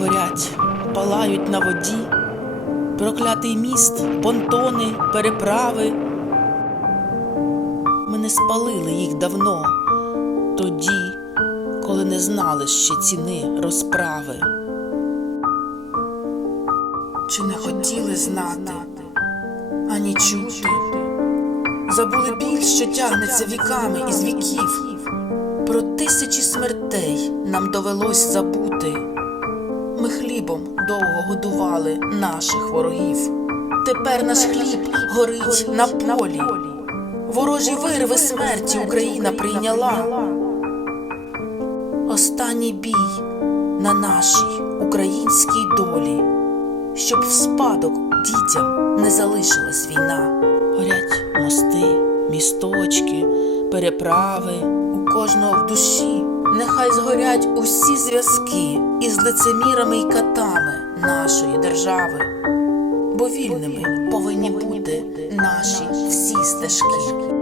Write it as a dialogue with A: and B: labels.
A: горять, палають на воді, проклятий міст, понтони, переправи. Ми не спалили їх давно, тоді, коли не знали ще ціни розправи. Чи не хотіли знати, ані чути? Забули біль, що тягнеться віками із віків. Про тисячі смертей нам довелось забути. Ми хлібом довго годували наших ворогів. Тепер наш хліб горить на полі. Ворожі вирви смерті Україна прийняла. Останній бій на нашій українській долі, щоб в спадок дітям не залишилась війна. Горять мости, місточки, переправи у кожного в душі. Нехай згорять усі зв'язки із лицемірами й катами нашої держави, бо вільними повинні бути наші всі стежки.